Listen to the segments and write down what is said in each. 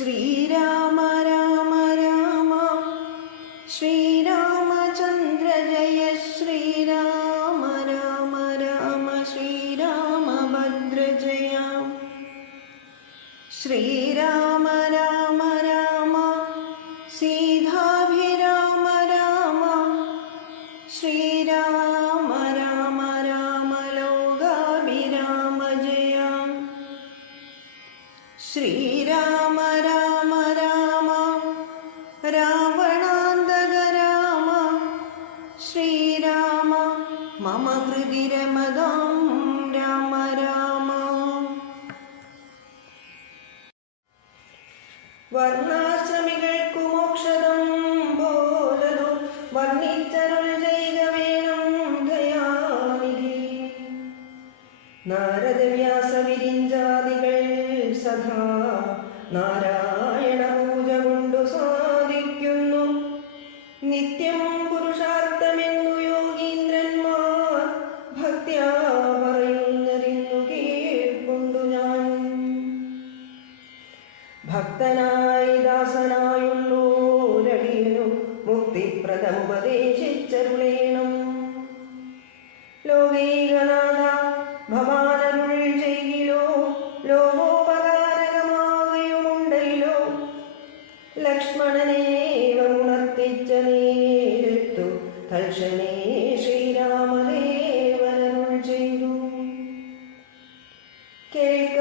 ശ്രീരാമ രാമ രാമ ശ്രീരാമചന്ദ്ര ജയ ശ്രീരാമ രാമ രാമ ശ്രീരാമഭദ്ര ജയ ശ്രീരാമ രാമ രാമ സീതാഭിരാമ രാമ ശ്രീരാമ രാമ രാമ ലോകാഭിരാമ ജയ ശ്രീരാമ രാമ രാമ രാവണാന്തക രാമ ശ്രീരാമ മമ ഹൃദി രമതാം രാമ രാമ വർണ്ണാശ്രമികൾക്കു മോക്ഷദം ബോധതു വർണ്ണിച്ചരുൾ ചെയ്ക വേണം ദയാനിധി നാരദ വ്യാസ വിരിഞ്ചാദികൾ സദാ നാരായണ പൂജ കൊണ്ടു സാധിക്കുന്നു നിത്യം പുരുഷാർത്ഥമെന്നു യോഗീന്ദ്രന്മാർ ഭക്ത്യാ പറയുന്നതിന്നു കേൾക്കൊണ്ടു ഞാൻ ഭക്തനായി ദാസനായുള്ളോരടിയനു മുക്തിപ്രദമുപദേശിച്ചരുളേണം ലോകൈകനാഥ ഭവാനരുൾ ചെയ്യിലോ ലോകോപകാരകമാകയുമുണ്ടല്ലോ ലക്ഷ്മണനേവമുണർത്തിച്ച നേരത്തു തൽക്ഷണേ ശ്രീരാമദേവനരുൾ ചെയ്തു കേൾക്ക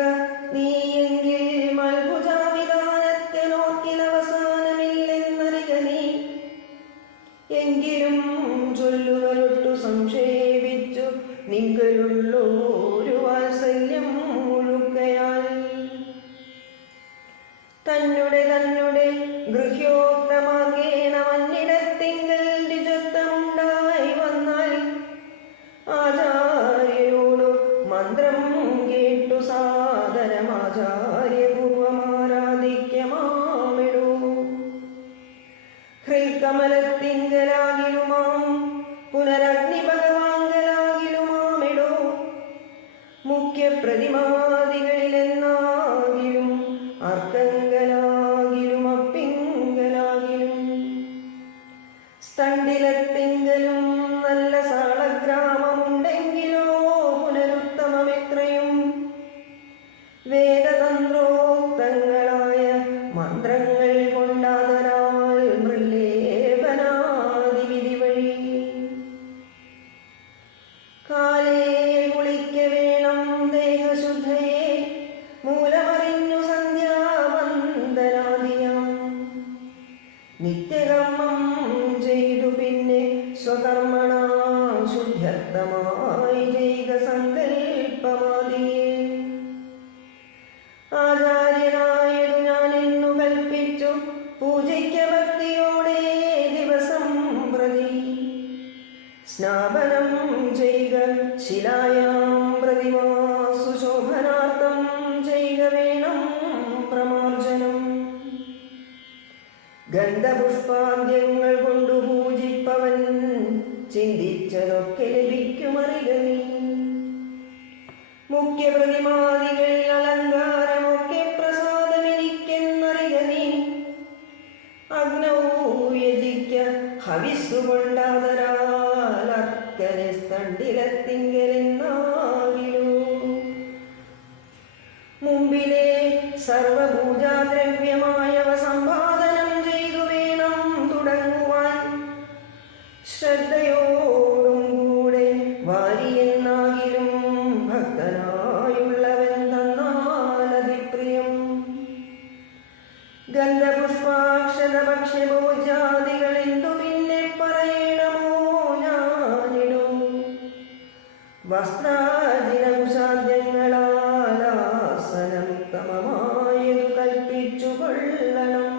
നീയെങ്കിൽ മൽഭുജാവിധാനത്തിനോർക്കിലവസാനമില്ലെന്നറിക നീ എങ്കിലും ചൊല്ലുവരൊട്ടു സംക്ഷേപിച്ചു നിങ്കലുള്ളൊരു വാത്സല്യം മുഴുക്കയാൽ തന്നെ ഗൃഹ്യോക്തമാകേണ മന്നിടത്തിങ്കൽ ദ്വിജത്വമുണ്ടായി വന്നാൽ ആചാര്യരോടു മന്ത്രം കേട്ടു സാദരമാചാര്യപൂർവമാരാധിക്യമാമിടൂ ഹൃൽക്കമലത്തിങ്കലാകിലുമാം പുനരഗ്നി ഭഗവാങ്കലാകിലുമാമിടൂ മുഖ്യപ്രതിമാദികളിലെന്നാകിലും അർക്കങ്കലാകിലും അപ്പിങ്കലാകിലും സ്തണ്ഡിലത്തിങ്കലും നല്ല സാളഗ്രാമമുണ്ടെങ്കിലോ പുനരുത്തമമെത്രയും വേദതന്ത്രോക്തങ്ങളായ മന്ത്രങ്ങൾ കൊണ്ടാതനാൽ മൃല്ലേപനാദിവിധി വഴി കാലേ കുളിക്ക വേണം ദേഹശുദ്ധയെ മൂലമറിഞ്ഞു സന്ധ്യാവന്ദനാദിയാം നിത്യകർമ്മം ചെയ്തു പിന്നെ സ്വകർമ്മണ ശുദ്ധ്യർത്ഥമായി ചെയ്ക സങ്കൽപ്പമാദിയെ ആചാര്യനായതു ഞാനെന്നു കൽപ്പിച്ചു പൂജയ്ക്ക ഭക്തിയോടെ ദിവസം പ്രതി സ്നാപനം ചെയ്ക ശിലായാം പ്രതിമാസു ശോഭനാർത്ഥം ചെയ്ക വേണം പ്രമാർജനം ഗന്ധപുഷ്പാദ്യങ്ങൾ കൊണ്ടു പൂജിപ്പവൻ ചിന്തിച്ചതൊക്കെ ലഭിക്കുമറിക നീ മുഖ്യപ്രതിമാദികളിൽ അലങ്കാരമൊക്കെ പ്രസാദമെനിക്കെന്നറിക നീ അഗ്നൗയജിക്ക ഹവിസ്സു കൊണ്ടാതരാൽ അർക്കനെ സ്തണ്ഡിലത്തിങ്കലെന്നാകിലോ മുമ്പിലെ സർവപൂജാദ്രവ്യമായവ സമ്പാദനം ചെയ്തു വേണം തുടങ്ങുവാൻ ശ്രദ്ധയോടും കൂടെ വാരിയെന്നാകിലും ഭക്തനായുള്ളവൻ തന്നാലതിപ്രിയം ഗന്ധപുഷ്പാക്ഷതഭക്ഷ്യഭോജാദികളെന്തു പിന്നെ പറയണമോ ഞാനിടും വസ്ത്രാദിനകുശാദ്യങ്ങളാലാസനമുത്തമമായതു കൽപ്പിച്ചു കൊള്ളണം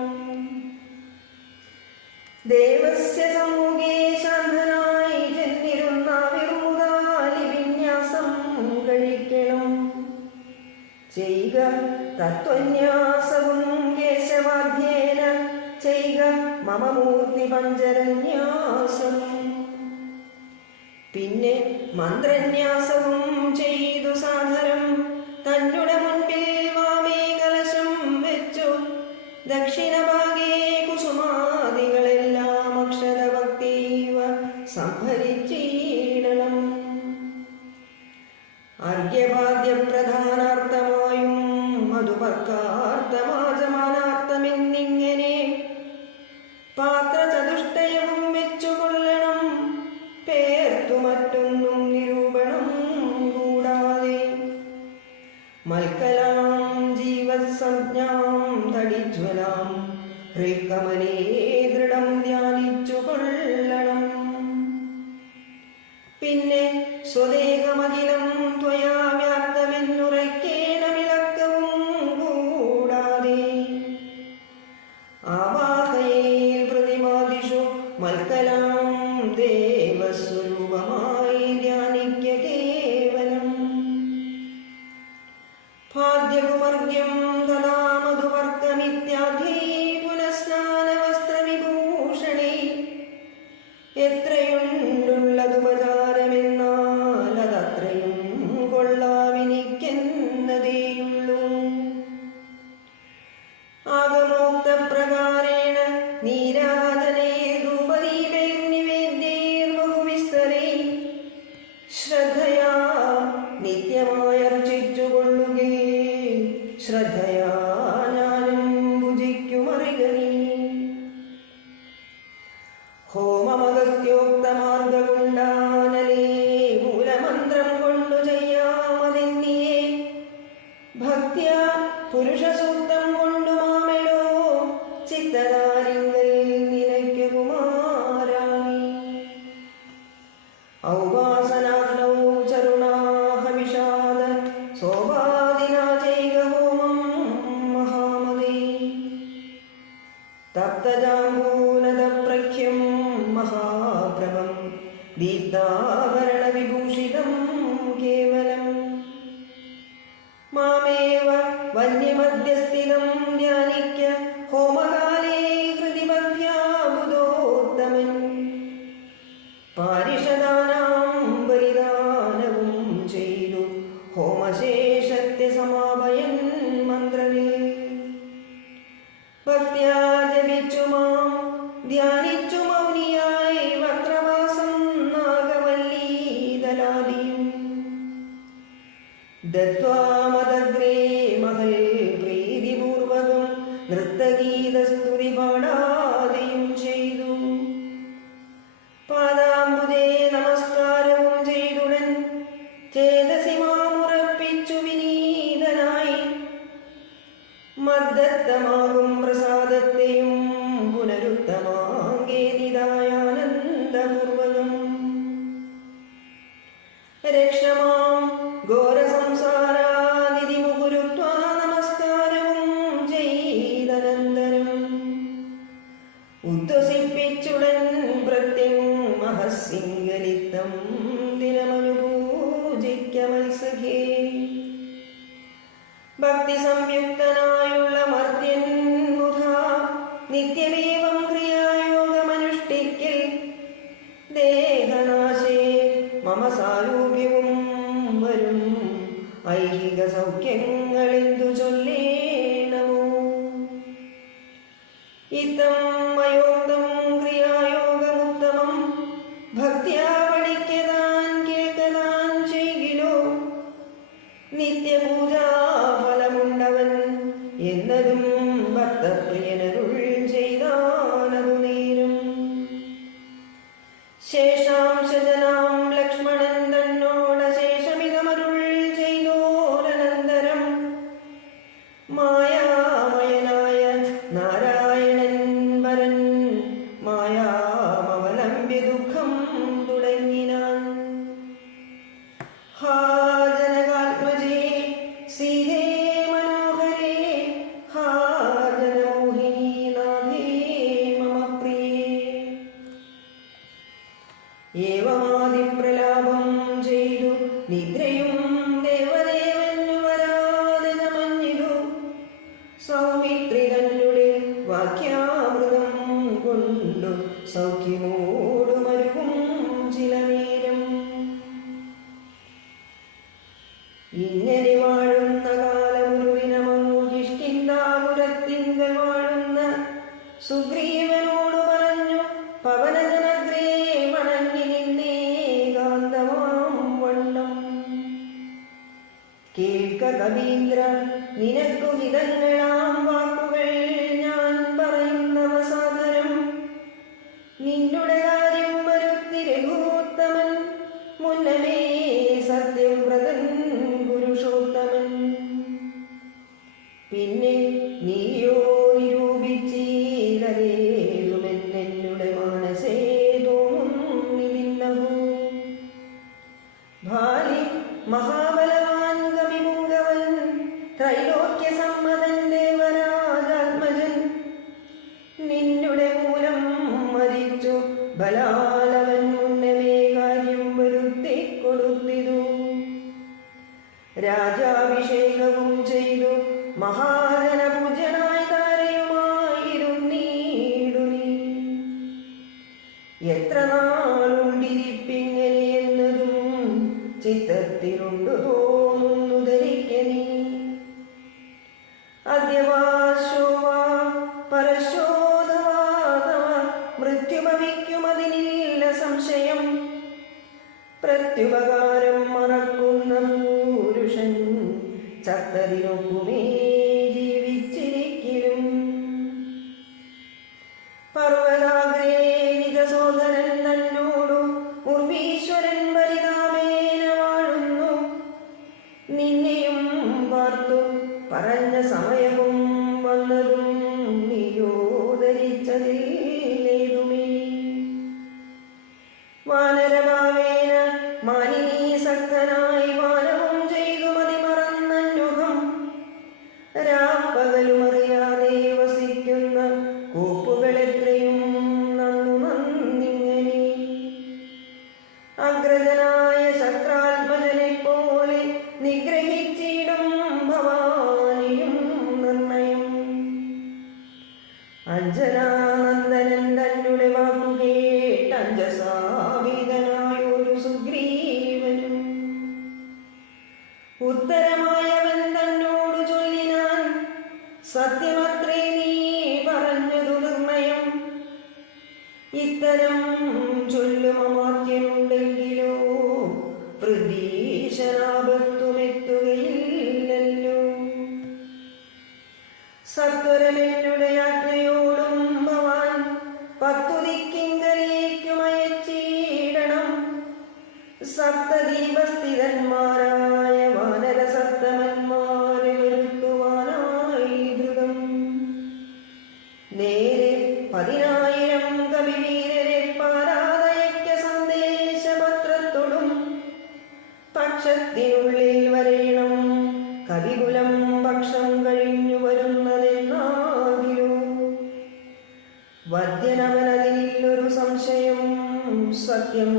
ദേവസ്യ സമ്മുഖേ ശാന്തനായി ചെന്നിരുന്ന വിർമുദാലി വിന്യാസം കഴിക്കണം ചെയ്ക തത്വന്യാസവും കേശവാദ്യേന ചെയ്ക മമ മൂർത്തി പഞ്ചരന്യാസം പിന്നെ മന്ത്രന്യാസവും ചെയ്തു സാധനം തന്നെ മുൻപിൽ വാമേ കലശം വെച്ചു ദക്ഷിണഭാഗേ കുസുമാദികളെല്ലാം അക്ഷരഭക്തീവ സംഭരിച്ചിടണം. അർഘ്യപാദ്യപ്രധാനാർത്ഥമായും മധുപർക്കാർത്ഥമാചമാനാർത്ഥമെന്നിങ്ങനെ പാത്രചതുഷ്ടയവും വെച്ചുകൊള്ളണം. പേർത്തു മറ്റൊന്നും നിരൂപണം കൂടാതെ മൽക്കലാം ജീവസംജ്ഞാം തടിജ്വലാം ഹൃൽക്കമലേ ദൃഢം ധ്യാനിച്ചു കൊള്ളണം. പിന്നെ സ്വദേഹമഖിലം ത്വയാ വ്യാപ്തമെന്നുറയ്ക്കേണമിളക്കവും കൂടാതെ ആവാഹയേൽ പ്രതിമാദിഷു മൽക്കലാം ദേവസ്വരൂപമായി ധ്യാനിക്ക കേവലം. ഭാഗ്യകുമർഗ്യം തഥാ മധുവർക്കമിത്യാധി പുനഃസ്നാനവസ്ത്രവിഭൂഷണേ എത്രയുണ്ടുള്ളതുപചാരമെന്നാൽ അതത്രയും കൊള്ളാവിനിക്കെന്നതേയുള്ളൂ. ആഗമോക്തപ്രകാരേണ നീരാജനേ ധൂപദീപൈർനിവേദ്യൈർബഹുവിസ്തരൈ ശ്രദ്ധയാ നിത്യമായർച്ചിച്ചുകൊള്ളുകേ. ശ്രദ്ധയാ ഞാനും ഭുജിക്കുമറികനീ. ഹോമമഗസ്ത്യോക്തമാർഗകുണ്ടാനലേ മൂലമന്ത്രം കൊണ്ടു ചെയ്യാമതെന്നിയേ. ഭക്ത്യാ പുരുഷസൂക്തം കൊണ്ടു മാമെടോ ചിത്തദാരിങ്കൽ നിനയ്ക്കു കുമാരാണി. ഔപാസനാഗ്നൗ ചരുണാഹ വിഷാദ സോപാദിനാ ചൈക ഹോമം മഹാമതേ. തപ്തജാംബൂനദപ്രഖ്യം മഹാപ്രഭം ദീപ്താഭരണവിഭൂഷിതം കേവലം. മാമേവ വന്യമധ്യസ്ഥിതം ധ്യാനിക്ക ഹോമകാലേ ഹൃദി ഭക്ത്യാ ബുധോത്തമൻ. പാരിഷദാനാം ബലിദാനവും ചെയ്തു ഹോമശേഷത്തെ സമാപയൻ മന്ത്രവേ. ഭക്ത്യാ ജപിച്ചു മാം ധ്യാനിച്ചു മൗനിയായി വക്രവാസം നാഗവല്ലീതലാദിയും ദത്വാമദഗ്രേ മഹൽ പ്രീതിപൂർവകം നൃത്തഗീതസ്തുതി പാടാദിയും ചെയ്തു. പാദാംബുജേ നമസ്കാരവും ചെയ്തുടൻ ചേതസി മാമുറപ്പിച്ചു വിനീതനായി. മദ്ദത്തമാകും പ്രസാദത്തെയും പുനരുത്തമാങ്കേതിദായാനന്ദപൂർവകം രക്ഷമാം ഘോരസംസാരാദിതി മുകുരുത്വാ നമസ്കാരവും ചെയ്തനന്തരം ഉദ്വസിപ്പിച്ചുടൻ പ്രത്യംഹസിംഗലിത്തം ദിനമനുപൂജിക്ക മത്സഖേ. ഭക്തി സംയുക്തനായുള്ള മർത്യൻ മുഖാ നിത്യമേവം ക്രിയായോഗമനുഷ്ഠിക്കൽ. ദേഹനാശേ മമ സാരൂപ്യവും വരും ഐഹിക സൗഖ്യങ്ങളെന്തു ചൊല്ലേണമോ. ഇത്തം മയോക്തം ക്രിയായോഗമുത്തമം ഭക്ത്യാ പഠിക്കതാൻ കേൾക്കതാൻ ചെയ്കിലോ. നിത്യപൂജാഫലമുണ്ടവൻ എന്നതും ഭക്തപ്രിയനരുൾ ചെയ്താനതു നേരും. ശേഷാംശജനാം ലക്ഷ്മണൻ തന്നോടശേഷമിതമരുൾ ചെയ്തോരനന്തരം മായാമയനായ നാരായണൻ വരൻ മായാമവലംബ്യ ദുഃഖം തുടങ്ങിനാൻ. ഹാ ജനകാത്മജേ സീതേ മനോഹരേ ഹാ ജനമോഹിനീ നാഥേ മമ പ്രിയേ. ഏവമാദിപ്രലാപം ചെയ്തു നിദ്രയും ദേവദേവനു വരാതെ ചമഞ്ഞിതു. സൗമിത്രി തന്നുടെ വാക്യാമൃതം കൊണ്ടു സൗഖ്യമോടു മരുവും ചില നേരം. ഇങ്ങനെ വാഴുന്ന കാലമുരുവിനമങ്ങു കിഷ്കിന്ധാപുരത്തിങ്കൽ വാഴുന്ന കവീന്ദ്ര, നിനക്കു ഹിതങ്ങളാം വാക്കുകൾ ഞാൻ പറയുന്നവ സാദരം. നിന്നുടെ കാര്യം വരുത്തി രഘുത്തമൻ, മുന്നമേ സത്യവ്രതൻ പുരുഷോത്തമൻ. പിന്നെ നീയോ നിരൂപിച്ചീരേതുമെന്നുടെ മാനസേ തോന്നുന്നില്ലഹോ. ഭാരി മഹാബലവാൻ കവിമുങ്കവൻ, ത്രൈലോക്യ സമ്മതൻ ദേവരാജാത്മജൻ. നിന്നുടെ മൂലം മരിച്ചു ബലാലവൻ, മുന്നമേ കാര്യം വരുത്തി കൊടുത്തിതു. രാജാഭിഷേകവും ചെയ്തു മഹാജനപൂജ്യനായി താരയുമായിരുന്നീടു നീ. എത്ര നാളുണ്ടിരിപ്പിങ്ങനെയെന്നതും ചിത്തത്തിലുണ്ടു തോന്നുന്നു ധരിക്ക നീ. അദ്യവാശോവാ പരശോധവാതവ മൃത്യുഭവിക്കുമതിനില്ല സംശയം. പ്രത്യുപകാരം മറക്കുന്ന പുരുഷൻ ചത്തതിനൊക്കുമേ ജീവിച്ചിരിക്കലും. പർവ്വതാഗ്രേ നിജസോദരൻ തന്നോടു ഉർവീശ്വരൻ പരിതാപേന വാഴുന്നു. നിന്നെയും വാർത്തു പറഞ്ഞ സമയവും വന്നതും നീയോ ധരിച്ചതിലേതുമേ. വാനരഭാവേന മാനിനീ സക്തനായി വാനവും ചെയ്തു മതിമറന്നന്യുഹം. രാപ്പകലുമറിയാതെ വസിക്കുന്ന കൂപ്പുകളെത്രയും നന്നു നന്നിങ്ങനെ. അഗ്രജനായ ശക്രാത്മജനെ പോലെ നിഗ്രഹിച്ചിടും ഭവാനിയും നിർണയം. അഞ്ജനാനന്ദനൻ തന്നെ വാക്കുകേട്ടഞ്ജസാഭീതനായൊരു സുഗ്രീവനും ഉത്തരമായവൻ തന്നോടു ചൊല്ലിനാൻ, സത്യമത്രേ നീ പറഞ്ഞതു നിർണയം. ഇത്തരം ചൊല്ലുമമാത്യനുണ്ടെങ്കിലോ വൃദ്ധീശനാപത്തുമെത്തുകയില്ലല്ലോ. സത്വരമെന്നുടെ ആജ്ഞയോടും ഭവാൻ 10 ദിക്കിങ്കലേക്കുമയച്ചിടണം. സപ്തദീപസ്ഥിതന്മാരായ വാനര സപ്തമന്മാരെ വരുത്തുവാനായി ദ്രുതം. നേരെ 10,000 കവിവീരരെ പാരാതയക്ക സന്ദേശപത്രത്തോടും പക്ഷത്തിനുള്ളിൽ വരയണം. കവികുലം പക്ഷം കഴിഞ്ഞു വരുന്നതെന്നാകിലോ. വദ്യനവനതിലൊരു സംശയം, സത്യം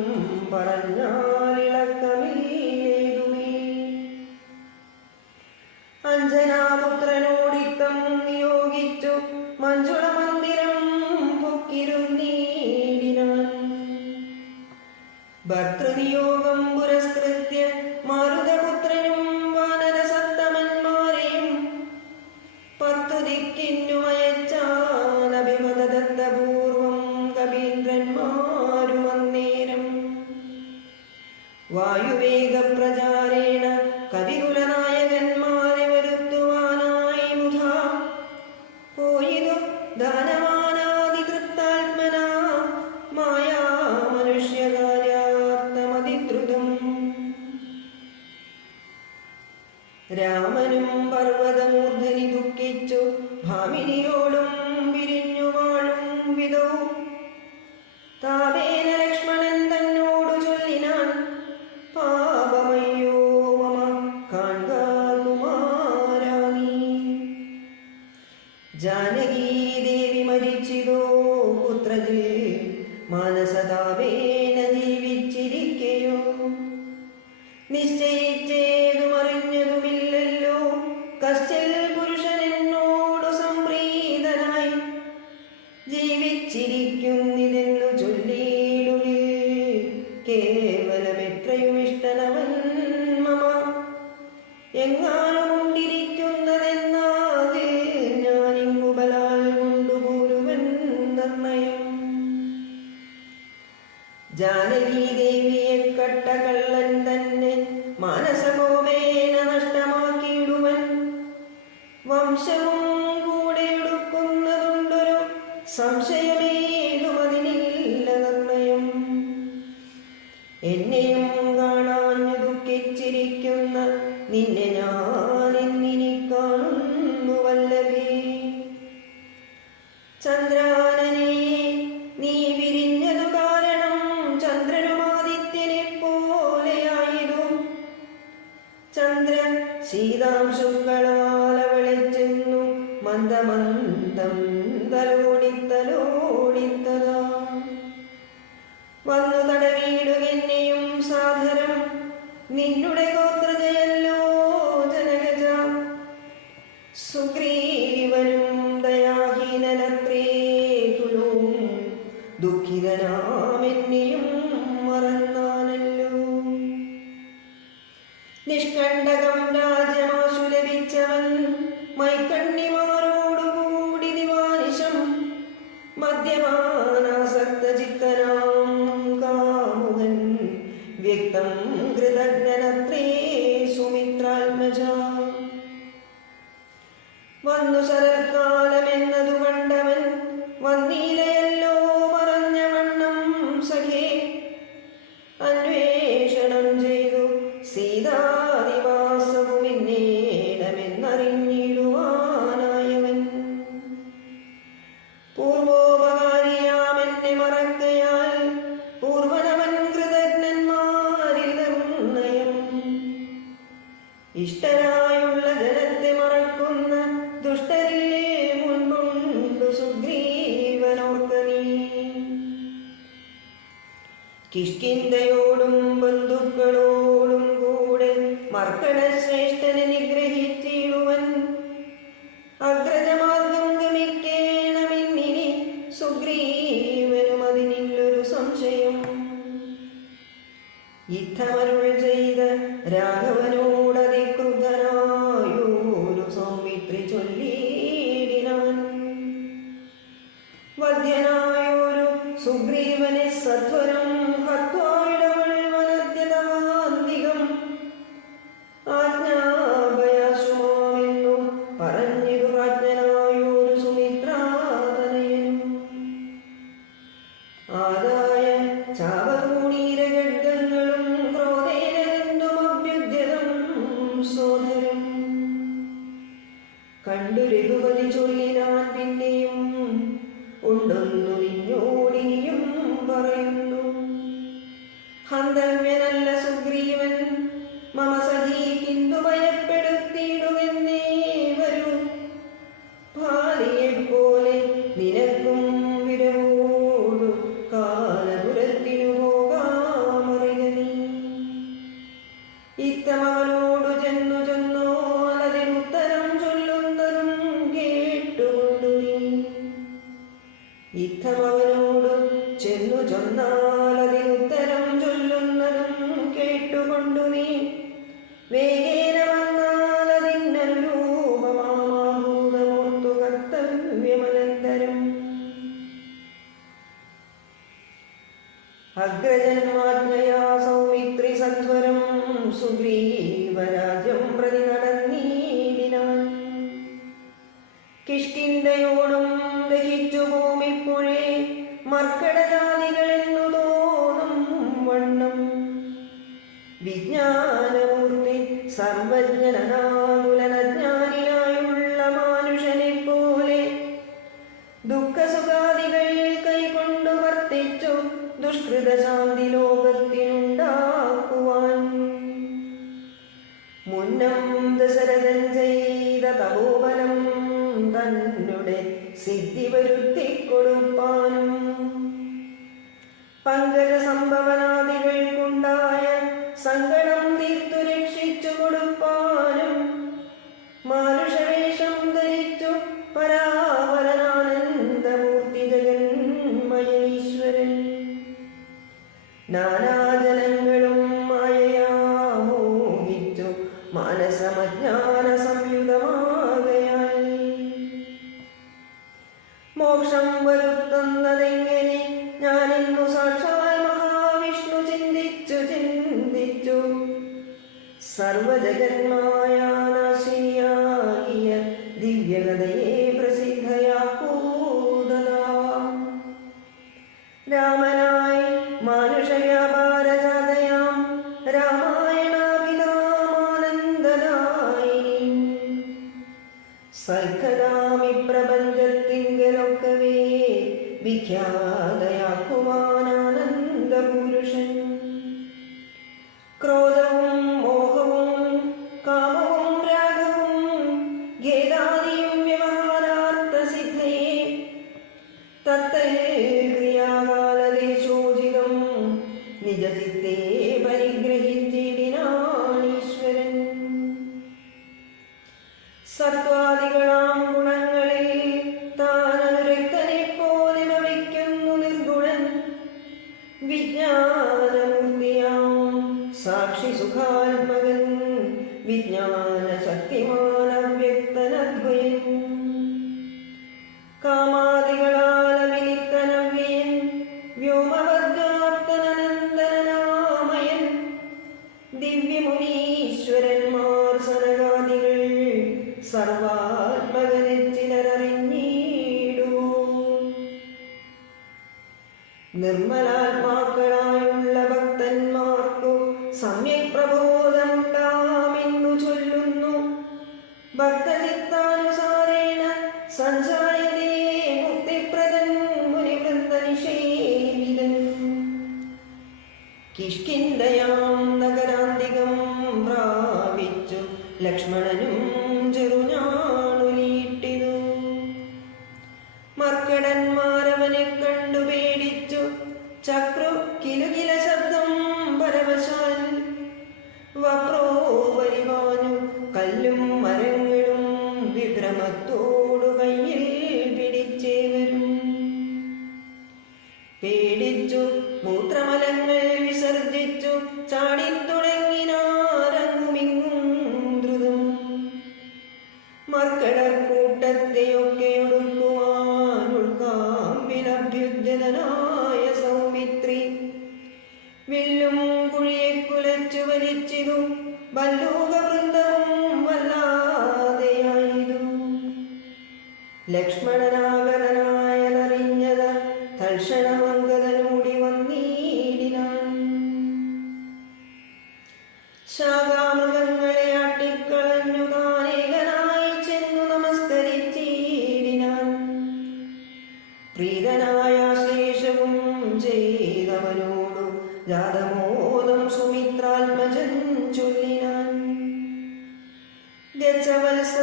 പറഞ്ഞാലിളക്കമില്ലേതുമേ. അഞ്ജനാപുത്രനോടിത്തം നിയോഗിച്ചു മഞ്ജുള മന്ദിരം പൊക്കിരുന്നീടിനാൻ. ഭർതൃനിയോഗം പുരസ്കൃത്യ മാരുതപുത്രനും വാനര സത്തമന്മാരെയും 10 ദിക്കിന്നുമയച്ചാനഭിമതദത്തപൂർവം കവീന്ദ്രന്മാരും അന്നേരം. വായുവേഗപ്രചാരേണ കവികുലനായകന്മാരെ വരുത്തുവാനായി മുധാ പോയിതു ധനവാനാദികൃത്താത്മനാ മായാ മനുഷ്യകാര്യാർത്ഥമതിദ്രുതം. രാമനും പർവ്വതമൂർധനി ദുഃഖിച്ചു ഭാമിനിയോടും പിരിഞ്ഞു വാഴും വിധോ. താപേന ലക്ഷ്മണൻ തന്നോടു ചൊല്ലിനാൻ, പാപമയ്യോ മമ കാൺക കുമാരാ നീ. ജാനകീദേവി മരിച്ചിതോ പുത്രജിൽ മാനസതാപേന ജീവിച്ചിരിക്കയോ. നിശ്ചയിച്ചേതുമറിഞ്ഞതുമില്ലല്ലോ കശ്ചിൽ പുരുഷനെന്നോടു സംപ്രീതനായി. ജീവിച്ചിരിക്കുന്നിതെന്നു ചൊല്ലിയിടുകിൽ കേവലമെത്രയും ഇഷ്ടനവൻ മമ. എങ്ങാനുമുണ്ടിരിക്കുന്നതെന്നാതിൽ ഞാനിങ്ങു ബലാൽ കൊണ്ടുപോരുവൻ നിർണയം. ജാനകീദേവിയെ കട്ട കള്ളൻ തന്നെ മാനസകോപേന നഷ്ടമാക്കിയിടും. വംശവും കൂടെ എടുക്കുന്നതുണ്ടൊരു സംശയമേതും അതിനില്ല നിർണയം. എന്നെയും കാണാഞ്ഞു ദുഃഖിച്ചിരിക്കുന്ന നിന്നെ ഞാൻ എന്നിനി കാണുന്നു വല്ലഭേ. ചന്ദ്രാനനെ നീ വിരിഞ്ഞതു കാരണം ചന്ദ്രനുമാദിത്യനെ പോലെയായതു. ചന്ദ്രൻ ശീതാംശുക്കളാൽ അവളെ ചെന്നു മന്ദമന്ദം തലോടിത്തലോടിത്തതാ. വന്നു തടവിടുകെന്നെയും സാദരം നിന്നുടെ ഗോത്രജയല്ലോ ജനകജ. സുഗ്രീവനും ദയാഹീനനത്രേ തുലവും ദുഃഖിതനാമെന്നെയും മറന്നാനല്ലോ. നിഷ്കണ്ടകം രാജ്യമാശു ലഭിച്ചവൻ മൈക്കണ്ണിമാരോടുകൂടി ദിവാനിശം മദ്യപാനാസക്തചിത്തനാം കാമുകൻ വ്യക്തം കൃതജ്ഞനത്രേ സുമിത്രാത്മജ. വന്നു ശരത്കാലമെന്നതു കണ്ടവൻ വന്നീലയല്ലോ മറഞ്ഞവണ്ണം സഖേ. അന്വേഷണം ചെയ്തു സീതാദിവാസവുമിന്നേടമെന്നറിഞ്ഞിടുവാനായവൻ. പൂർവോപകാരിയാമെന്നെ മറക്കയാൽ പൂർവനവൻ കൃതജ്ഞന്മാരിൽ നിർണയം. ഇഷ്ടരായുള്ള ജനത്തെ മറക്കുന്ന ദുഷ്ടരിലെ മുൻപുണ്ടു സുഗ്രീവനോർക്കനീ. കിഷ്കിന്ധയോടും ബന്ധുക്കളോടും കൂടെ മർക്കടശ്രേഷ്ഠനെ നിഗ്രഹിച്ചിടുവൻ. അഗ്രജമാർഗം ഗമിക്കേണമിന്നിനി സുഗ്രീവനും അതിനില്ലൊരു സംശയം. യുദ്ധമരുൾ ചെയ്ത രാഘവനോടതിക്രുദ്ധനായൊരു സൗമിത്രി ചൊല്ലിയിടിനാൻ. വധ്യനായൊരു സുഗ്രീവനെ സത്വരം ഹത്വായിടവൾവനദ്യതമാന്തികം ആജ്ഞാഭയാശുമാമെന്നു പറഞ്ഞിതു പ്രാജ്ഞനായൊരു സുമിത്രാതനയനും. ആദായ ചാവകൂണീരഗഡ്ഗങ്ങളും ക്രോധേനന്തുമഭ്യുദ്യതം സോദരം. കണ്ടു രഘുപതി ചൊല്ലിനാൻ പിന്നെയും ഉണ്ടൊന്നു നിന്നോടിനിയും പറയുന്നു. ഹന്തവ്യനല്ല സുഗ്രീവൻ മമ സഖീ കിന്തു ഭയപ്പെടുത്തിയിടുമെന്നേ വരൂ. ഭാര്യയെപ്പോലെ നിനക്കും വിരവോടു കാലപുരത്തിനു പോകാമറിക നീ. ഇത്തമവനോടു ചെന്നു ചെന്നോലതിനുത്തരം ചൊല്ലുന്നതും കേട്ടുകൊണ്ടു നീ. ഇത്തമവനോടു ചെന്നു ചൊന്നാലതിനുത്തരം ചൊല്ലുന്നതും കേട്ടുകൊണ്ടു നീ. വേഗേന വന്നാലതിന്നനുരൂപമാഭൂതമോർത്തു കർത്തവ്യമനന്തരം. അഗ്രജന്മാജ്ഞയാ സൗമിത്രി സത്വരം സുഗ്രീവരാജ്യം പ്രതി നടന്നീടിനാൻ. കിഷ്കിന്ധയോടും ദഹിച്ചു ഭൂമിപ്പുഴേ മർക്കടജാതികളെന്നു തോന്നും വണ്ണം. വിജ്ഞാനമൂർത്തി സർവജ്ഞനാകുലനജ്ഞാനിയായുള്ള മാനുഷനെ പോലെ ദുഃഖസുഖാദികൾ കൈകൊണ്ടു വർത്തിച്ചു ദുഷ്കൃതശാന്തി ലോകത്തിനുണ്ടാക്കുവാൻ. മുന്നം ദശരഥൻ ചെയ്ത തപോബലം തന്നെ സിദ്ധി വരുത്തിക്കൊടുപ്പാനും പങ്കജ സംഭവനാദികൾക്കുണ്ടായ സങ്കടം തീർത്തു രക്ഷിച്ചു കൊടുപ്പാനും മാനുഷവേഷം ധരിച്ചു പരാപരനാനന്ദമൂർത്തി ജഗന്മയേശ്വരൻ. നാനാജനങ്ങളും മായയാ മോഹിച്ചു മാനസമജ്ഞാന സംയുതമാകയാൽ മോക്ഷം വരുത്തുന്നതെങ്ങനെ ഞാനിന്നു സാക്ഷാൽ മഹാവിഷ്ണു ചിന്തിച്ചു ചിന്തിച്ചു. സർവജഗന്മായാനാശിനിയാകിയ ദിവ്യ വേഗതയെ പ്രസിദ്ധയാക്കൂതതാ. രാമനായി മാനുഷവ്യാപാരജാതയാം രാമായണാഭിരാമാനന്ദനായി സൽക്കഥാമി പ്രപഞ്ചത്തിങ്കലൊക്കവേ വിഖ്യാതയാക്കുവാനാനന്ദപുരുഷൻ. ക്രോധവും മോഹവും കാമവും രാഗവും ഖേദാദിയും വ്യവഹാരാർത്ഥസിദ്ധയെ തത്തൽക്രിയാകാലദേശോചിതം നിജചിത്തേ പരിഗ്രഹിച്ചിടിനാണീശ്വരൻ. സത്വാദികളാം ഗുണങ്ങളിൽ താനനുരക്തനെ പോലെ ഭവിക്കുന്നു നിർഗുണൻ. വിജ്ഞാനമൂർത്തിയാം സാക്ഷി സുഖാത്മകൻ വിജ്ഞാന ശക്തിമാനവ്യക്തനദ്വയൻ. കാമാദികളാൽ അവിലിപ്തനവ്യയൻ വ്യോമവദ്വ്യാപ്തനനന്ദനാമയൻ. ദിവ്യമുനീശ്വരന്മാർ സനകാദികൾ സർവാത്മകനെ ചിലരറിഞ്ഞിടുവോ. നിർമ്മലാത്മാക്കളായുള്ള ഭക്തന്മാർക്കു സമ്യക് പ്രബോധമുണ്ടാമെന്നു ചൊല്ലുന്നു. ഭക്തചിത്താനുസാരേണ സഞ്ജായതേ മുക്തിപ്രദൻ മുനിവൃന്ദനിഷേവിതൻ. കിഷ്കിന്ധയാം നഗരാന്തികം പ്രാപിച്ചു ലക്ഷ്മണനും ചെറുഞാണുലീട്ടിതു. മർക്കടന്മാരവനെ കണ്ടു പേടിച്ചു ചക്രു കിലുകില ശബ്ദം പരവശാൽ. വപ്രോ പരിവാനു കല്ലും മരങ്ങളും വിഭ്രമത്തോടു കയ്യിൽ പിടിച്ചേവരും. പേടിച്ചു മൂത്രമലങ്ങൾ വിസർജിച്ചു ചാടിത്തുടങ്ങിനാരങ്ങുമിങ്ങും ദ്രുതം. മർക്കടക്കൂട്ടത്തെയൊക്കെ ഒടുക്കുവാൻ ഉൾക്കാമ്പിലഭ്യുദ്ധനായ സൗമിത്രി വില്ലും കുഴിയെ കുലച്ചു വലിച്ചിതു. ഭല്ലൂകവൃന്ദവും വല്ലാതെയായിതു. ലക്ഷ്മണനാഗതനായതറിഞ്ഞത് തൽക്ഷണമംഗതനൂടി വന്നീടിനാൻ. ശാഖാമൃഗങ്ങളെ ആട്ടിക്കളഞ്ഞു താനേകനായി ചെന്നു നമസ്കരിച്ചിടിനാൻ. പ്രീതനായ ശ്ലേഷവും ചെയ്തവനോടു ജാതമോദം സുമിത്രാത്മജൻ ചൊല്ലിനാൻ. ഗച്ഛവത്സ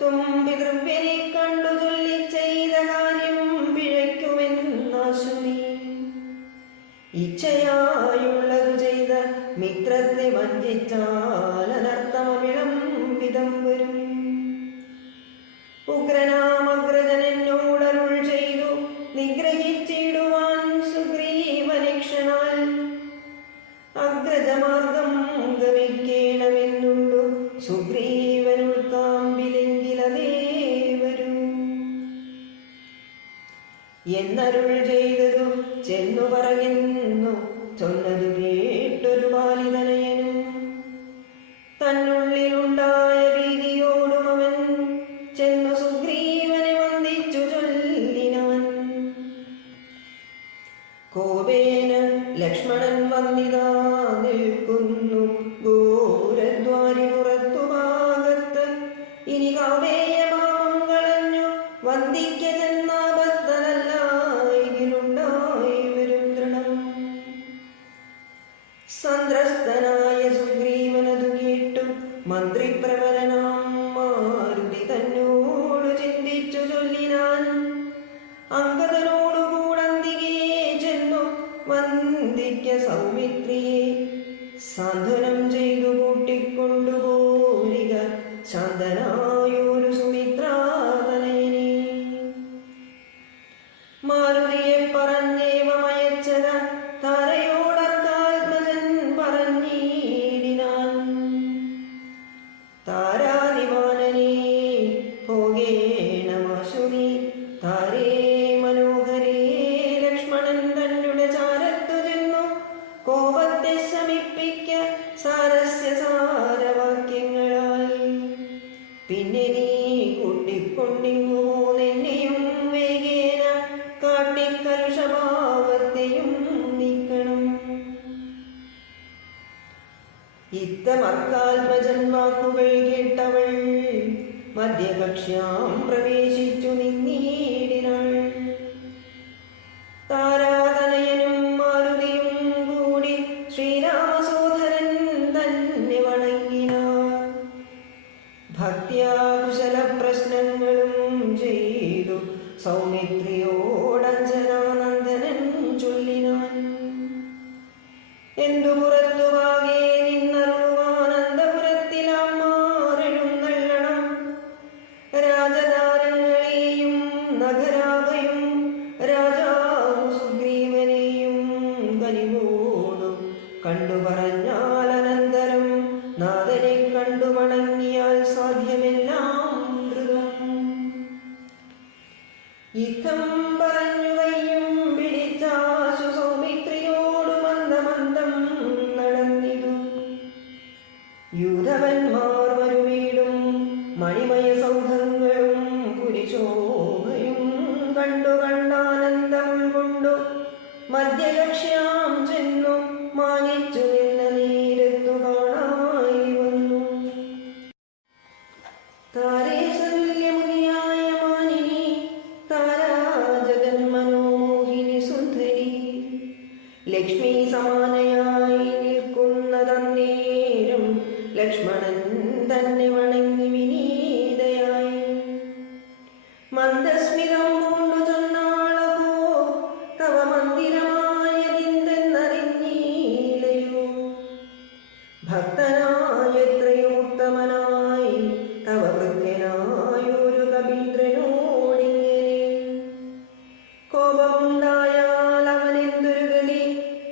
ത്വം പിതൃവ്യനെ കണ്ടു ചൊല്ലി ചെയ്ത കാര്യം പിഴയ്ക്കുമെന്നാശു നീ. ഇച്ഛയായുള്ളതു ചെയ്ത മിത്രത്തെ വഞ്ചിച്ചാൽ അനർത്ഥമവിളംബിതം വരും. ഉഗ്രനാമഗ്രജനോടരുൾ ചെയ്തു നിഗ്രഹിച്ചിടുവാൻ സുഗ്രീവനിക്ഷണാൽ. അഗ്രജമാർഗം ഗമിക്കേണമെന്നുള്ളു സുഗ്രീവനുൾക്കാമ്പിലെങ്കിലതേ വരൂ എന്നരുൾ ചെയ്തതു ചെന്നു പറയുന്നു. ചൊന്നതു കേട്ടൊരു ബാലിതനയനും തന്നുള്ളിലുണ്ടായ ഭീതിയോടും അവൻ ചെന്നു സുഗ്രീവനെ വന്ദിച്ചു ചൊല്ലിനാൻ. കോപേന ലക്ഷ്മണൻ വന്നിതാ നിൽക്കുന്നു ഗോരദ്വാരി പുറത്തു ഭാഗത്ത്. ഇനി കാവേയമാമം കളഞ്ഞു വന്ദിക്ക ചെന്നാപത്തനല്ല ഇതിലുണ്ടായി വരും ദൃഢം. സന്ത്രസ്തനായ സുഗ്രീവനതു കേട്ടു മന്ത്രിപ്രവരനാം മാരുതി തന്നോടു ചിന്തിച്ചു ചൊല്ലിനാൻ. അങ്കദനോടു കൂടന്തികേ ചെന്നു വന്ദിക്ക സൗമിത്രിയെ. സാന്ത്വനം ചെയ്തു കൂട്ടിക്കൊണ്ടുപോരിക ശാന്തനായൊരു സുമിത്രാതനയനെ. മാരുതിയെ പറഞ്ഞേവമയച്ചത താരയോടർക്കാത്മജൻ പറഞ്ഞിടിനാൻ. താരാദിവാനനേ പോകേണമാശുനി താരേ മനോഹരേ. ലക്ഷ്മണൻ തന്നുടെ ചാരത്തു ചെന്നു കോപത്തെ ശമിപ്പിക്ക സാരസ്യ സാരവാക്യങ്ങളാൽ. പിന്നെ നീ കൂട്ടിക്കൊണ്ടിങ്ങു പോന്നെന്നെയും വേഗേന കാട്ടിക്കലുഷഭാവത്തെയും നീക്കണം. ഇത്തമർക്കാത്മജൻ വാക്കുകൾ കേട്ടവൾ മധ്യകക്ഷ്യാം പ്രവേശിച്ചു നിന്നീടിനാൾ. താരാതനയനും മാരുതിയും കൂടി ശ്രീരാമസോദരൻ തന്നെ വണങ്ങിനാർ. ഭക്ത്യാ കുശല പ്രശ്നങ്ങളും ചെയ്തു സൗമിത്രിയോടഞ്ജനാനന്ദനൻ ചൊല്ലിനാൻ. എന്തു പുറത്തുവാകെ നിന്നരുവാനന്തപുരത്തിലാമാറെഴുന്നള്ളണം. രാജദാനങ്ങളെയും നഗരാകയും രാജാവു സുഗ്രീവനെയും കനിവോടു കണ്ടു പറഞ്ഞാൽ അനന്തരം നാഥനെ കണ്ടു മടങ്ങിയാൽ സാധ്യമെല്ലാം ധൃതം. ഇത്തം പറഞ്ഞു കയ്യും പിടിച്ചാശു സൗമിത്രിയോടു മന്ദമന്ദം നടന്നിതു. യൂഥവന്മാർ വരുവീടും മണിമയ സൗധങ്ങളും കുരിശോഭയും കണ്ടു കണ്ടാനന്ദം കൊണ്ടു മധ്യലക്ഷ്യാം ചെന്നു മാനിച്ചു നിന്ന നേരത്തു കാണായി വന്നു. താരേശല്യമുനിയായ മാനിനി താരാജഗന്മനോമോഹിനി സുന്ദരി ലക്ഷ്മി സമാനയായി നിൽക്കുന്നതന്നേരം ലക്ഷ്മണൻ തന്നെ വണങ്ങി വിനീതയായി മന്ദസ്മിതം കൊണ്ടു ചൊന്നാളകോ തവ മന്ദിരമായതിന്തെന്നറിഞ്ഞീലയോ. ഭക്തനായ എത്രയും ഉത്തമനായി തവ വൃത്യനായൊരു കവീന്ദ്രനോടിങ്ങനെ കോപമുണ്ടായാൽ അവനെന്തൊരു ഗതി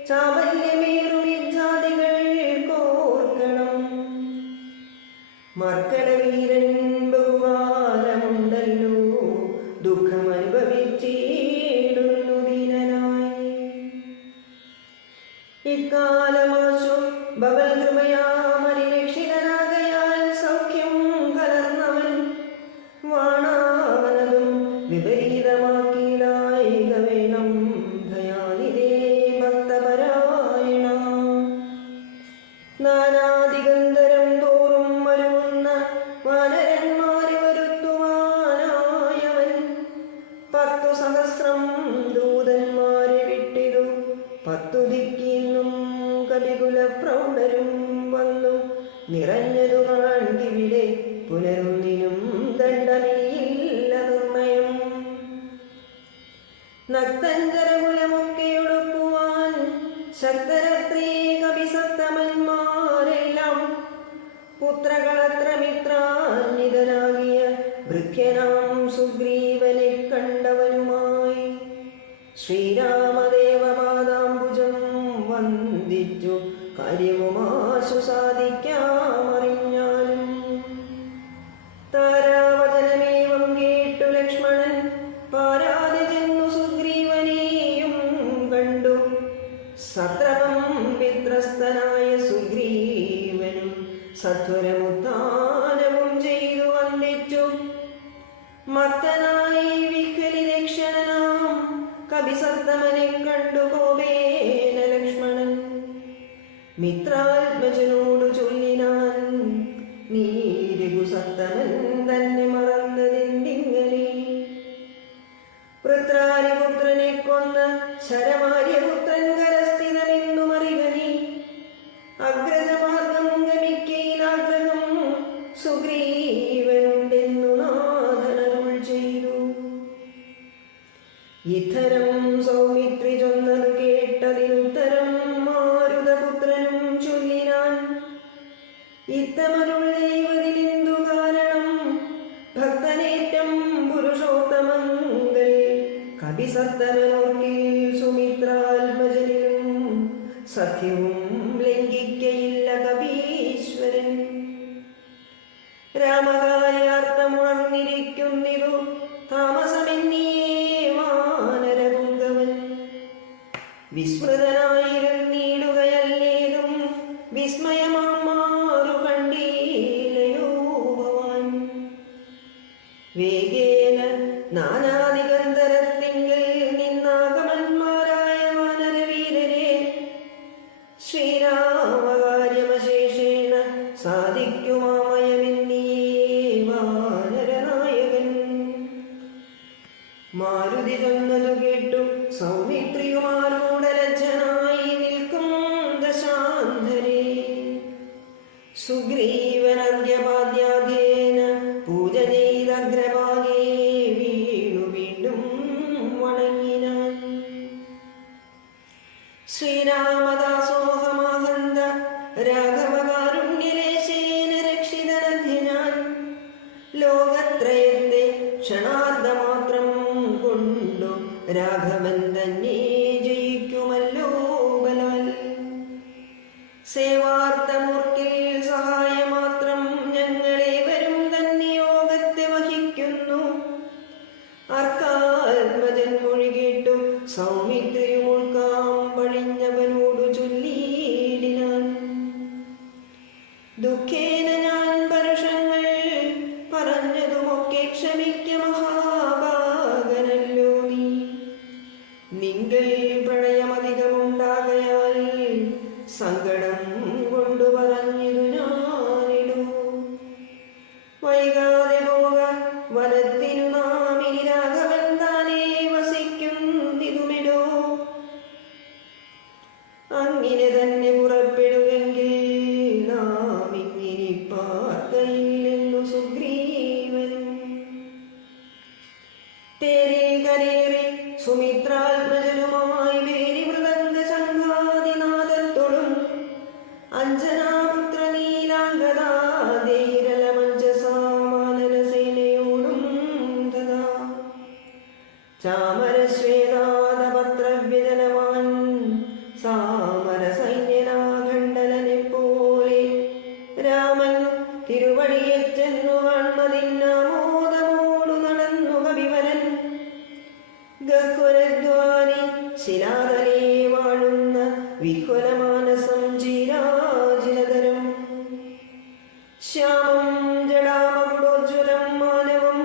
ചാബല്യമേറും ഇജ്ജാതികൾ കോർക്കണം. മർക്കടവീരൻ ബഹുകാലമുണ്ടല്ലോ ദുഃഖമനുഭവിച്ചിടുന്നു ദീനനായി. ഇക്കാലമാശു ഭഗൽ കൃപയാമരിരക്ഷിതനാകയാൽ സൗഖ്യം കലർന്നവൻ വാണാവനതും വിപരീതമാക്കിയിടായിക വേണം. ദയാനിധേ ഭക്തപരായണ നാനാദിഗന്ധരം തോറും വരുന്ന വാനരന്മാരെ വരുത്തുവാനായവൻ 10 സഹസ്രം ദൂതന്മാരെ വിട്ടിരു. 10 ദിക്കിന്നും കലികുല പ്രൗഢരും വന്നു നിറഞ്ഞതു കാൺകിവിടെ പുനരുന്നിനും ദണ്ഡമില്ല നിർണയം. നക്തഞ്ചരകുലമൊക്കെയൊടുക്കുവാൻ ശക്തരത്രേ കവിസത്തമന്മാരെല്ലാം പുത്രകളത്ര മിത്രാന്വിതനാകിയ ഭൃത്യനാം സുഗ്രീവനെ കണ്ടവനുമായി ശ്രീരാമദേവപാദാംബുജം വന്ദിച്ചു കാര്യവുമാശു സാധിക്കാമറിഞ്ഞാലും. താരാവചനമേവം കേട്ടു ലക്ഷ്മണൻ പാരാതെ ചെന്നു സുഗ്രീവനെയും കണ്ടു. സത്രപം പിത്രസ്തനായ സുഗ്രീവനും സത്വരമുത്ഥാനവും ചെയ്തു വന്ദിച്ചു. മത്തനായി വിഹ്വലി രക്ഷണനാം കവിസത്തമനെ കണ്ടു കോപേന ലക്ഷ്മണൻ മിത്രാത്മജനോടു ചൊല്ലിനാൻ. നീരഘുസത്തമൻ തന്നെ മറന്നതെന്തിങ്ങനെ? പൃത്രാരിപുത്രനെ കൊന്ന ശരമാര്യപുത്രൻ കരസ്ഥിതമെന്നു മറികനി. അഗ്രജമാർഗം ഗമിക്കയിലാഗ്രഹം സുഗ്രീവനുണ്ടെന്നു നാഥനരുൾ ചെയ്തു. ഇത്തരം സൗമിത്രി ചൊന്നതു കേട്ടതിനുത്തരം മാരുതപുത്രനും ചൊല്ലിനാൻ. ഇത്തമരുൾ ദൈവതിനെന്തു കാരണം? ഭക്തനേറ്റം പുരുഷോത്തമങ്ങൾ കവിസത്തമനോർക്കിൽ സുമിത്രാത്മജനിലും സത്യവും ലംഘിക്കയില്ല കവീശ്വരൻ. രാമകാര്യാർത്ഥമുണർന്നിരിക്കുന്നിതു താമസമെന്നിയേ വാനരപുങ്കവൻ. വിസ്മൃതനായിരുന്നിടുകയല്ലേതും വിസ്മയമാറു കണ്ടീലയോ ഭവാൻ. വേഗേന നാനാദിഗന്ധരത്തിങ്കിൽ നിന്നാഗമന്മാരായ വാനരവീരരെ ശ്രീരാമകാര്യമശേഷേണ സാധിക്കുമാമയമെന്നീ വാനരനായകൻ. മാരുതി ചൊന്നതു കേട്ടു സൗമിത്രിയുമാരോടലജ്ജനായി നിൽക്കും ദശാന്ധരെ. സുഗ്രീവനദ്യപാദ്യാധ്യേന പൂജ ചെയ്തഗ്രഭാഗേ വീണു വീണ്ടും വണങ്ങിനാൻ. ശ്രീരാമദാസോഹമാഹന്ത രാഘവകാരുണ്യലേശേന രക്ഷിതനധ്യനാൻ. ലോകത്രയത്തെ ക്ഷണാർദ്ധമാത്രം കൊണ്ടു രാഘവൻ തന്നെ ജയിക്കുമല്ലോ ബലാൽ. സേവാർത്ഥമൂർത്തിൽ സഹായമാത്രം ഞങ്ങളേവരും തന്നെ യോഗത്തെ വഹിക്കുന്നു. അർക്കാത്മജൻ മൊഴി കേട്ടു സൗമിത്രിയുൾക്കാം പഴിഞ്ഞവനോടു ചൊല്ലിയിടിനാൻ. ദുഃഖേന ഞാൻ പരുഷങ്ങൾ പറഞ്ഞതുമൊക്കെ ക്ഷമിക്ക മഹാഭാഗനല്ലോ നീ. നിങ്ങൾ പ്രണയമധികമുണ്ടാകയാൽ സങ്കടം കൊണ്ടു പറഞ്ഞിരു ഞാനിടൂ. വൈകാതെ പോക വനത്തിനു നാം ഇനി രാഘവൻ താനേ വസിക്കുന്നിതുമിടോ. അങ്ങനെ തന്നെ പുറപ്പെടുവെങ്കിൽ നാം ഇങ്ങനെ പാർക്കയില്ലെന്നു സുഗ്രീവനും. തേരിൽ കരേറി സുമിത്രാത്മജനുമായി വേരി മൃദംഗ സംഘാതിനാദത്തോടും അഞ്ജനാപുത്ര നീലാംഗദാധീരലമഞ്ജസാമാനരസേനയോടും തഥാ ചാമരശ്വേതാദപത്രവ്യജനവാൻ സാമരസൈന്യനാഖണ്ഡലനെ പോലെ രാമൻ തിരുവടിയെ ചെന്നു കാൺമതിന്നാമോദമോടു നടന്നു കവിവരൻ. ഗഹ്വരദ്വാരി ശിലാതലേ വാഴുന്ന വിഹ്വലമാനസം ചീരാജിലതരം ശ്യാമം ജടാമകുടോജ്വലം മാനവം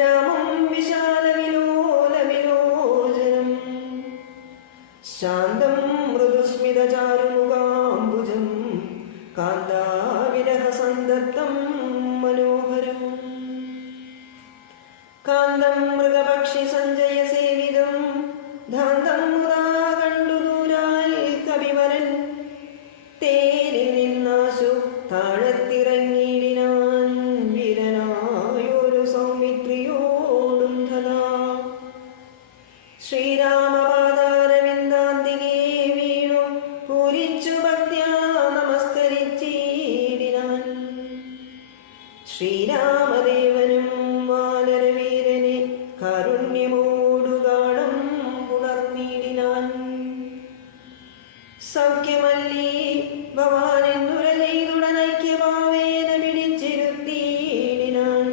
രാമം വിശാലവിലോലവിലോചനം ശാന്തം മൃദുസ്മിതചാരുമുഖാംബുജം കാന്താവിരഹസന്തപ്തം മനോഹരം. കാന്തം മൃഗപക്ഷി സഞ്ജയ സേവിതം ധാന്തം മുതാ കണ്ടു ദൂരാൽ കവിവരൻ. തേരിൽ നിന്നാശു താഴത്തിറങ്ങിയിടിനാൻ വീരനായൊരു സൗമിത്രിയോടും തഥാ. ശ്രീരാമപാദാരവിന്ദാന്തികേ വീണു പൂരിച്ചു ഭക്ത്യാ നമസ്കരിച്ചിടിനാൻ. ശ്രീരാമദേവനും വാനരവീരനെ കാരുണ്യമോടുകാണം പുണർന്നിടിനാൻ. സൗഖ്യമല്ലീ ഭവാനെന്നുര ചെയ്തുടനൈക്യഭാവേന പിടിച്ചിരുത്തിയിടിനാൻ.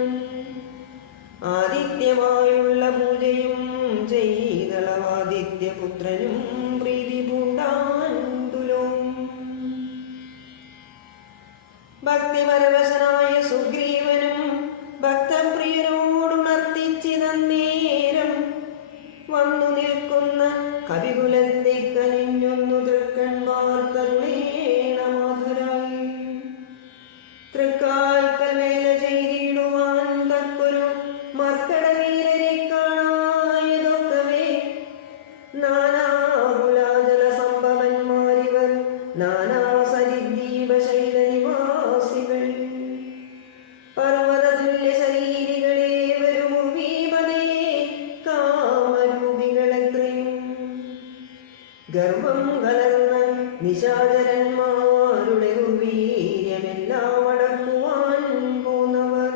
ആദിത്യമായുള്ള പൂജയും ചെയ്തളവാദിത്യപുത്രനും പ്രീതി പൂണ്ടാണ്ടുലും. ഭക്തിപരവശനായ സുഗ്രീവനും ഭക്തപ്രിയനോടുണർത്തിച്ചിതന്നേരം വന്നു നിൽക്കുന്ന കവികുലത്തെ കനിഞ്ഞൊന്നു തൃക്കൺമാർ തരുളേണ മാധുരായി. തൃക്കാൽക്കൽ വേല ചെയ്തിടുവാൻ തക്കൊരു മർക്കടവീരരെ കാണായതൊക്കവേ നാനാകുലാജല സംഭവന്മാരിവർ നാനാ സരിദ്വീപശൈലനിവാസികൾ. പർവ്വതതുല്യ ശരീരികളേവരും വീപതേ കാമരൂപികളെത്രയും. ഗർവം കലർന്ന നിശാചരന്മാരുടെ ദുർവീര്യമെല്ലാം അടക്കുവാൻ പോന്നവർ.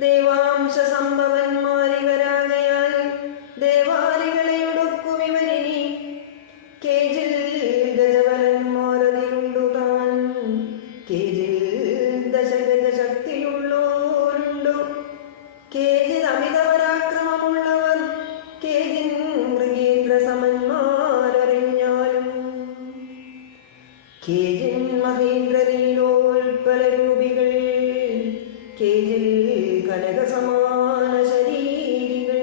ദേവാംശ സംഭവന്മാരിവരാകയാൽ ദേവാലികളെ ഒടുക്കുമിവരിനി. കേജിൽ ഗജവരന്മാരതിലുണ്ടു താൻ കേജിൽ ദശഗജ ശക്തിയുള്ളോരുണ്ടു. കേജിൽ അമിത പരാക്രമമുള്ളവർ കേജിൻ മൃഗേന്ദ്ര സമന്മാരറിഞ്ഞാലും. കേജിൻ മഹേന്ദ്രനീലോൽപല രൂപികൾ കേജിൽ കനകസമാന ശരീരികൾ.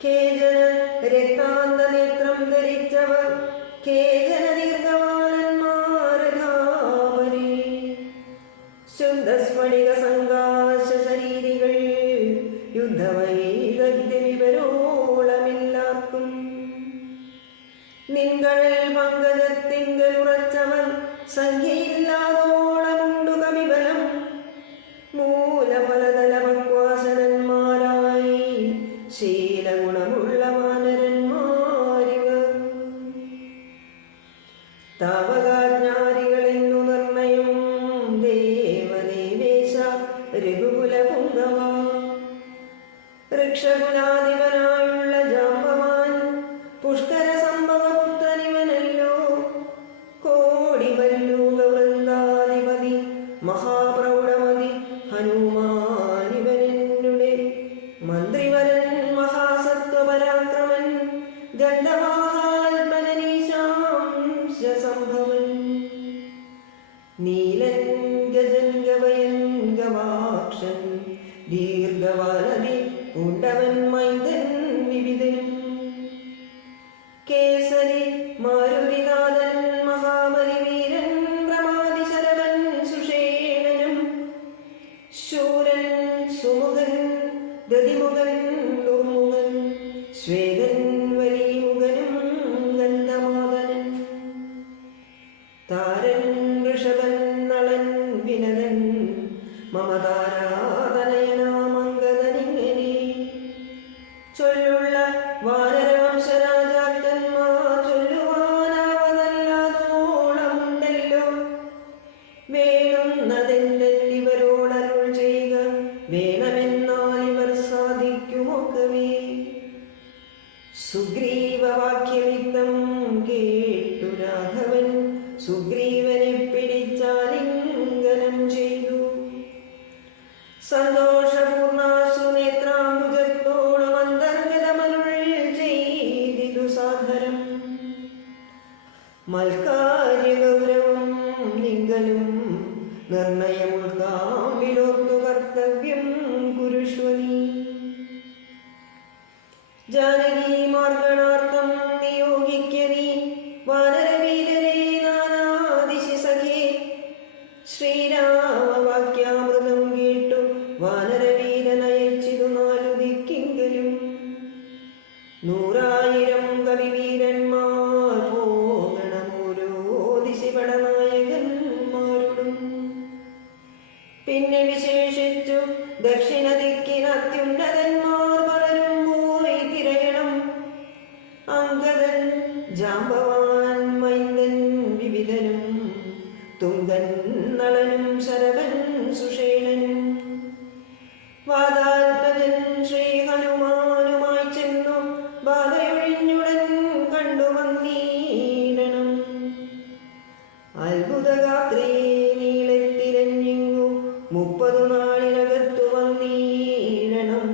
കേജന രക്താന്തനേത്രം ധരിച്ചവർ, കേജന ദീർഘവാലന്മാരധാപരി. ശുദ്ധസ്ഫടിക സംഘാശ ശരീരികൾ, യുദ്ധവൈദഗ്ധ്യ വിവരോളമില്ലാക്കും. നിൻകഴൽ പങ്കജത്തിങ്കൽ ഉറച്ചവൻ, സംഖ്യയില്ലാതോളമുണ്ടു കവിബലം. മൂലഫലതല പക്വാസനന്മാരായി, ശീലഗുണമുള്ള വാനരന്മാരിവർ. താവകാജ്ഞാരികളെന്നു നിർണയം, ദേവദേവേശ രഘുകുലപുങ്കവ. ഋക്ഷകുലാധിപനായുള്ള ജാമ്പവാൻ, പുഷ്കര സംഭവപുത്രനിവനല്ലോ. കോടിവല്ലൂക വൃന്ദാധിപതി, മഹാപ്രൗഢമതി ഹനുമാനിവനെന്നുടെ. മന്ത്രിവരൻ മഹാസത്വപരാക്രമൻ, ഗന്ധവാത്മനീശാംശ സംഭവൻ. നീലൻ ഗജൻ ഗവയൻ ഗവാക്ഷൻ, ദീർഘവാലതി ഉണ്ടവൻ മൈന്ദൻ വിവിധനും. കേസരി മാരുവിനാഥൻ മഹാബലിവീരൻ, പ്രമാദിശരവൻ സുഷേണനും. ശൂരൻ സുമുഖൻ ദതിമുഖൻ ദുർമുഖൻ, ശ്വേതൻ വലിമുഖനും ഗന്ധമാതനൻ. താരൻ ഋഷഭൻ നളൻ വിനതൻ, മമതാരാധനയനാമംഗതനിങ്ങനെ. ചൊല്ലുള്ള വാനരാംശരാജാക്കന്മാർ, ചൊല്ലുവാനാവതല്ലാതോളമുണ്ടല്ലോ. വേണമെന്നതെന്നിവരോടരുൾ ചെയ്യുക, വേണമെന്നാൽ ഇവർ സാധിക്കുമൊക്കവേ. സുഗ്രീവവാക്യമിത്തം കേട്ടു രാഘവൻ, സുഗ്രീവനെ പിടിച്ചാലിംഗനം ചെയ്തു. സന്തോഷപൂർണാശു നേത്രാംബുജത്തോടും അന്തർഗതമരുൾ ചെയ്തിതു സാദരം. മൽക്കാര്യഗൗരവം നിങ്കലും നിർണയമുൾക്കാമ്പിലോർത്തു കർത്തവ്യം കുരുഷ്വനീ. ജാനകീ മാർഗണാർത്ഥം നിയോഗിക്കനീ, വാനരവീരരെ നാനാദിശി സഖേ. ശ്രീരാമവാക്യാമൃതം കേട്ടു വാനരവീരനയച്ചിതു നാലു ദിക്കിങ്കലും. 100,000 കവിവീരന്മാർ പോകണമോരോ ദിശിപടനായകന്മാരോടും. പിന്നെ വിശേഷിച്ചു ദക്ഷിണ ദിക്കിന് അത്യുന്നതന്മാർ പലരും പോയി തിരയണം. അങ്കദൻ ജാമ്പവാൻ മൈന്ദൻ വിവിധനും, തുങ്കൻ നളനും ശരവൻ സുഷേണനും. വാദാത്മജൻ ശ്രീ ഹനുമാനുമായി ചെന്നു, ബാധയൊഴിഞ്ഞുടൻ കണ്ടു വന്നീടണം. അത്ഭുതഗാത്രേ നീളത്തിരഞ്ഞിങ്ങു, 30 നാളിനകത്തു വന്നീടണം.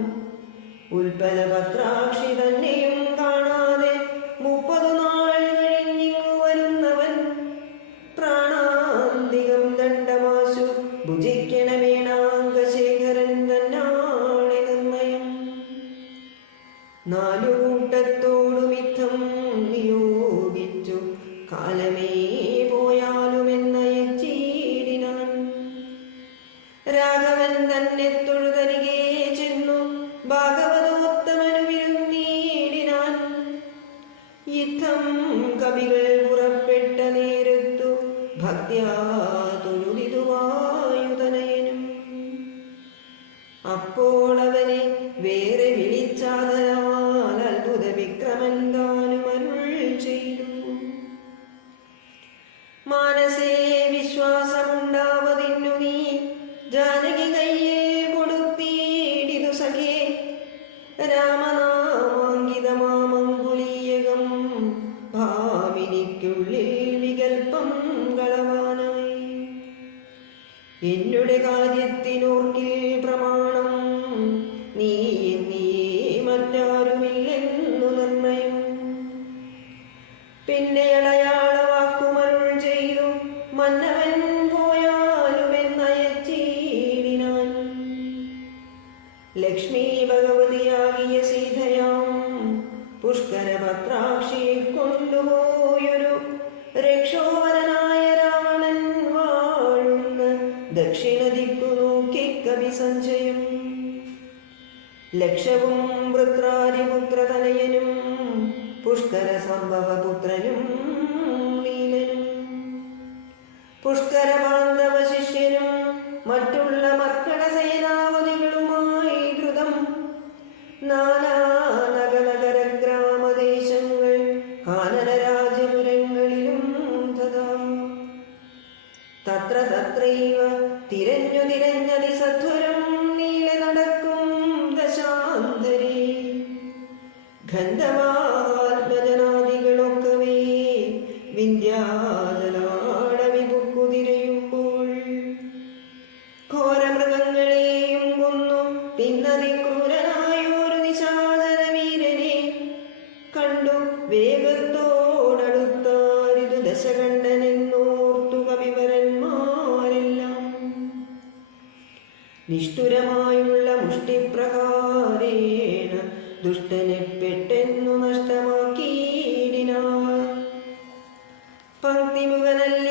ഉൽപ്പലപത്രാക്ഷി തന്നെയും കാണാതെ 30 നാൾ കഴിഞ്ഞിങ്ങു വരുന്നവൻ. പ്രാണാന്തികം ദണ്ഡമാശു ഭുജിക്കണമേണാംഗശേഖരൻ തന്നാണെ നിർണയം. 4 കൂട്ടത്തോടുമിത്തം നിയോഗിച്ചു, കാലമേ പോയാലുമെന്നയച്ചീടിനാൻ. രാഘവൻ തന്നെ തൊഴുതരികെ ചെന്നു, ഭാഗവതോത്തമനു വിരുന്നീടിനാൻ. യുദ്ധം കവികൾ പുറപ്പെട്ട നേരത്തു, ഭക്ത്യാ തൊഴുതിതു വായുതനയനും. അപ്പോൾ അവനെ വേറെ വിളിച്ചാതരാൽ അത്ഭുത വിക്രമൻ താനും അരുൾ ചെയ്തു. മാനസേ വിശ്വാസമുണ്ടാവതിന്നു നീ, ജാനകി കയ്യിൽ കൊടുത്തീടിതു സഖേ. രാമനാമാങ്കിതമാമങ്കുലീയകം, ഭാമിനിക്കുള്ളിൽ വികൽപ്പം കളവാനായി. എന്നുടെ കാര്യത്തിനോർക്കിൽ പ്രമാണം ലക്ഷ്മി ഭഗവതിയാകിയ സീതയാം പുഷ്കരപത്രാക്ഷിയെ കൊണ്ടുപോയൊരു രക്ഷോവരനായ രാവണൻ വാഴുന്ന ദക്ഷിണ ദിക്കു നോക്കി കവി സഞ്ജയം. ലക്ഷവും വൃത്രാരിപുത്രതനയനും പുഷ്കര സംഭവപുത്രനും നീലനും പുഷ്കര ബാന്ധവ ശിഷ്യനും മറ്റുള്ള മർക്കട സേനാപതികളുമായി ദ്രുതം നാനാ നഗര ഗ്രാമദേശങ്ങൾ കാനന രാജപുരങ്ങളിലും തഥാ തത്ര തത്രൈവ തിരഞ്ഞു തിരഞ്ഞതി സത്വരം നീല നടക്കും ദശാന്തരേ. ഗന്ധമാത്മജനാദികളൊക്കവേ വിന്ധ്യാചലാടവി കുതിരയുമ്പോൾ ഘോരമൃഗങ്ങളെയും കൊന്നു തിന്നതി ക്രൂരനായൊരു നിശാചര വീരനെ കണ്ടു വേഗത്തോടടുത്താരിതു ദശകണ്ഠനെന്നോർത്തു കവിവരന്മാരെല്ലാം. നിഷ്ഠുരമായുള്ള മുഷ്ടിപ്രകാരേണ ദുഷ്ടനെ പെട്ടെന്നു നഷ്ടമാക്കിയിടിനാൾ. പങ്ക്തിമുഖനല്ല